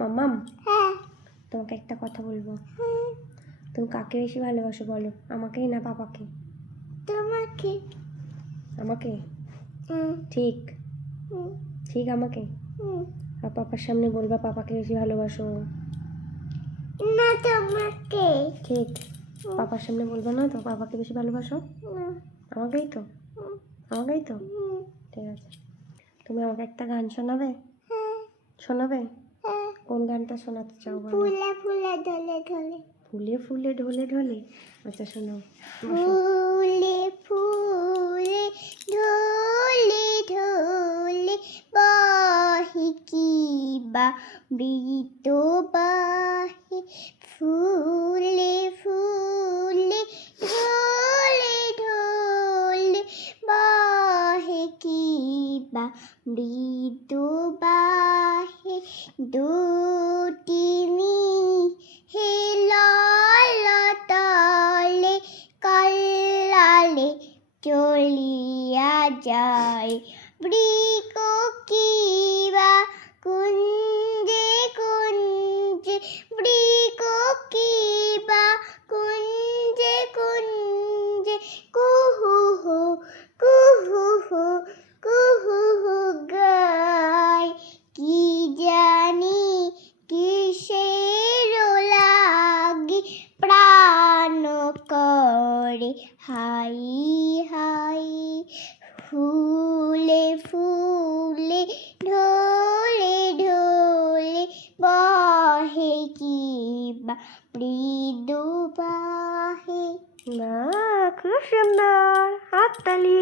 মাম্মাম হ্যাঁ তোমাকে একটা কথা বলবো। তুমি কাকে বেশি ভালোবাসো বলো, আমাকেই না পাপাকে? তোমাকে। আমাকে? হুম ঠিক হুম ঠিক আমাকে? হুম আর পাপার সামনে বলবা পাপাকে বেশি ভালোবাসো। না তোমাকে। ঠিক পাপার সামনে বলবো না তো পাপাকে বেশি ভালোবাসো? না। আমাকেই তো? হুম আমাকেই তো? হুম ঠিক আছে, তুমি আমাকে একটা গান শোনাবে? হ্যাঁ শোনাবে? হ্যাঁ। কোন গানটা শোনাতে চাও বলো? ফুলে ফুলে ঢলে ঢলে। ফুলে ফুলে ঢলে ঢলে। আচ্ছা শোনো। ফুলে ফুলে ঢলে ঢলে বাহি কি বা মৃত বাহি। ফুলে ফুলে ঢলে ঢলে বাহি কি বা মৃত বাহি। দুটিনি হেলালে কাল্লালে চলিয়া যায়। বৃক কিবা কুঞ্জে কুঞ্জে। বৃক কিবা কুঞ্জে কুঞ্জে। কুহু হু কুহু হু কুহু হু গায়। কি জানি কিসের লাগি প্রাণ করে হাই হাই। ফুলে ফুলে ঢলে ঢলে বহে কিবা মৃদু বাহে। না, খুব সুন্দর, হাততালি।